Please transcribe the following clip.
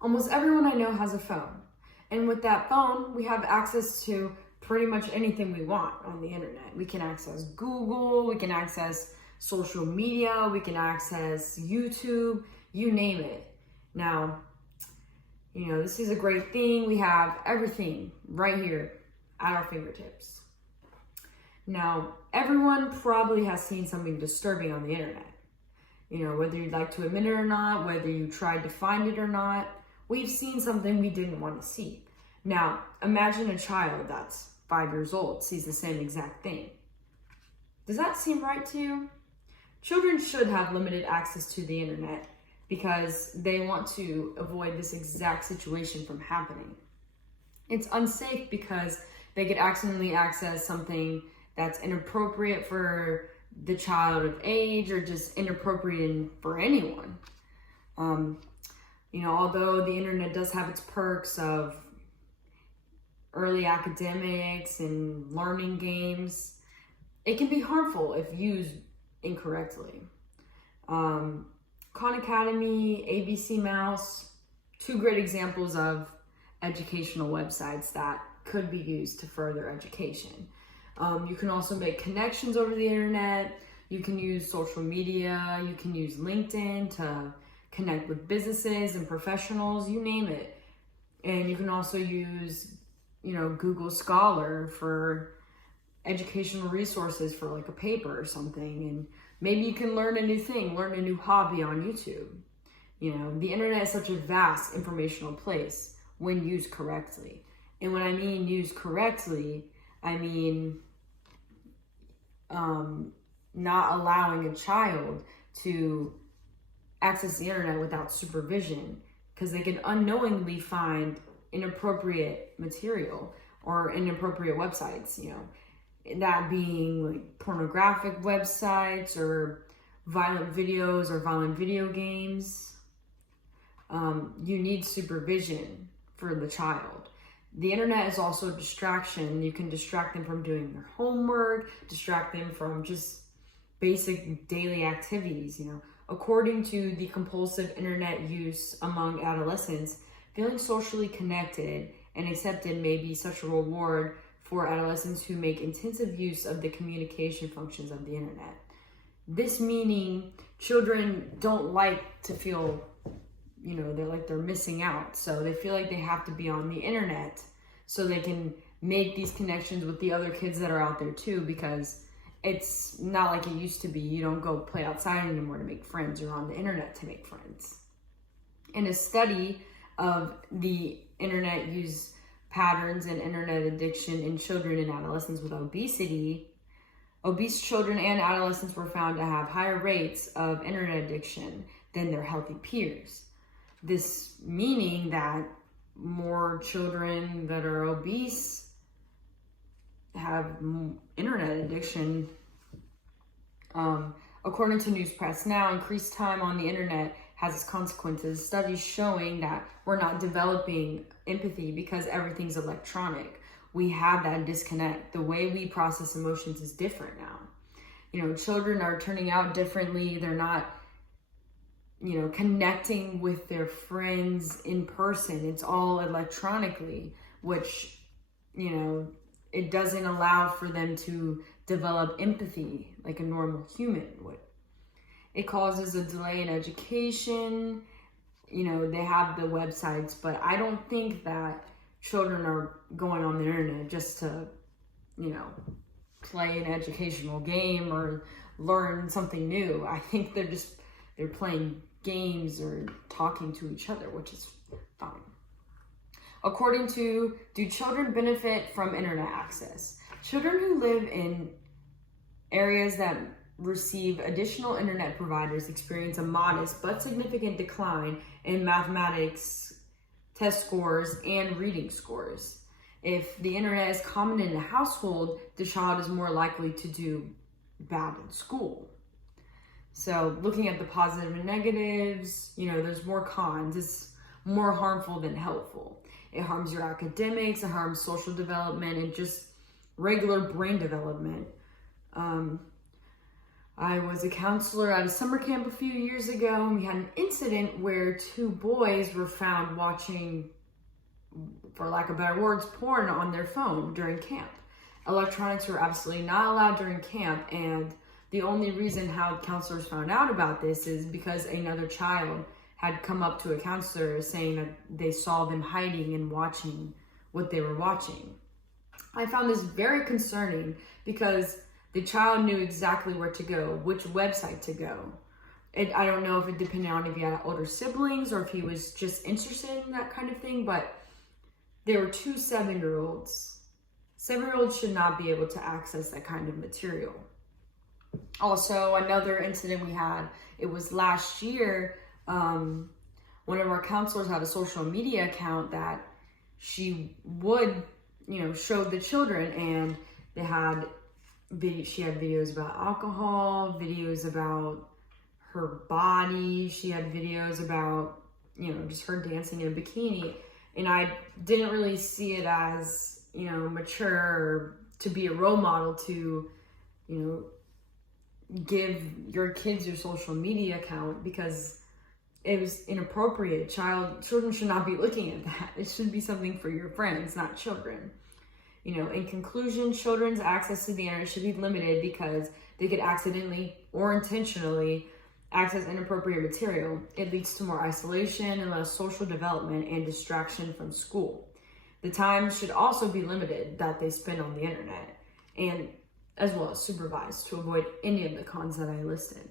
Almost everyone I know has a phone. And with that phone, we have access to pretty much anything we want on the internet. We can access Google, we can access social media, we can access YouTube, you name it. Now, this is a great thing. We have everything right here at our fingertips. Now, everyone probably has seen something disturbing on the internet. Whether you'd like to admit it or not, whether you tried to find it or not, we've seen something we didn't want to see. Now, imagine a child that's 5 years old sees the same exact thing. Does that seem right to you? Children should have limited access to the internet because they want to avoid this exact situation from happening. It's unsafe because they could accidentally access something that's inappropriate for the child of age or just inappropriate for anyone. Although the internet does have its perks of early academics and learning games, it can be harmful if used incorrectly. Khan Academy, ABC Mouse, two great examples of educational websites that could be used to further education. You can also make connections over the internet. You can use social media. You can use LinkedIn to connect with businesses and professionals, you name it. And you can also use, Google Scholar for educational resources for like a paper or something. And maybe you can learn a new thing, learn a new hobby on YouTube. The internet is such a vast informational place when used correctly. And when I mean used correctly, I mean not allowing a child to access the internet without supervision, because they can unknowingly find inappropriate material or inappropriate websites, that being like pornographic websites or violent videos or violent video games. You need supervision for the child. The internet is also a distraction. You can distract them from doing their homework, distract them from just basic daily activities, According to the compulsive internet use among adolescents, feeling socially connected and accepted may be such a reward for adolescents who make intensive use of the communication functions of the internet. This meaning children don't like to feel, they're missing out. So they feel like they have to be on the internet so they can make these connections with the other kids that are out there too, because it's not like it used to be. You don't go play outside anymore to make friends. You're on the internet to make friends. In a study of the internet use patterns and internet addiction in children and adolescents with obesity, obese children and adolescents were found to have higher rates of internet addiction than their healthy peers. This meaning that more children that are obese have internet addiction. According to News Press Now, increased time on the internet has its consequences. Studies showing that we're not developing empathy because everything's electronic. We have that disconnect. The way we process emotions is different now. Children are turning out differently. They're not, connecting with their friends in person. It's all electronically, which, it doesn't allow for them to develop empathy like a normal human would. It causes a delay in education. They have the websites, but I don't think that children are going on the internet just to, play an educational game or learn something new. I think they're playing games or talking to each other, which is fine. According to Do Children Benefit from Internet Access? Children who live in areas that receive additional internet providers experience a modest but significant decline in mathematics test scores and reading scores. If the internet is common in a household, the child is more likely to do bad in school. So looking at the positive and negatives, there's more cons. It's more harmful than helpful. It harms your academics, it harms social development, and just regular brain development. I was a counselor at a summer camp a few years ago, and we had an incident where 2 boys were found watching, for lack of better words, porn on their phone during camp. Electronics were absolutely not allowed during camp, and the only reason how counselors found out about this is because another child had come up to a counselor saying that they saw them hiding and watching what they were watching. I found this very concerning because the child knew exactly where to go, which website to go. I don't know if it depended on if he had older siblings or if he was just interested in that kind of thing, but there were 2 7-year-olds. 7-year-olds should not be able to access that kind of material. Also, another incident we had, it was last year, one of our counselors had a social media account that she would, show the children, and she had videos about alcohol, videos about her body. She had videos about, just her dancing in a bikini. And I didn't really see it as, mature or to be a role model to, give your kids your social media account, because it was inappropriate. Children should not be looking at that. It should be something for your friends, not children. In conclusion, children's access to the internet should be limited because they could accidentally or intentionally access inappropriate material. It leads to more isolation and less social development and distraction from school. The time should also be limited that they spend on the internet, and as well as supervised to avoid any of the cons that I listed.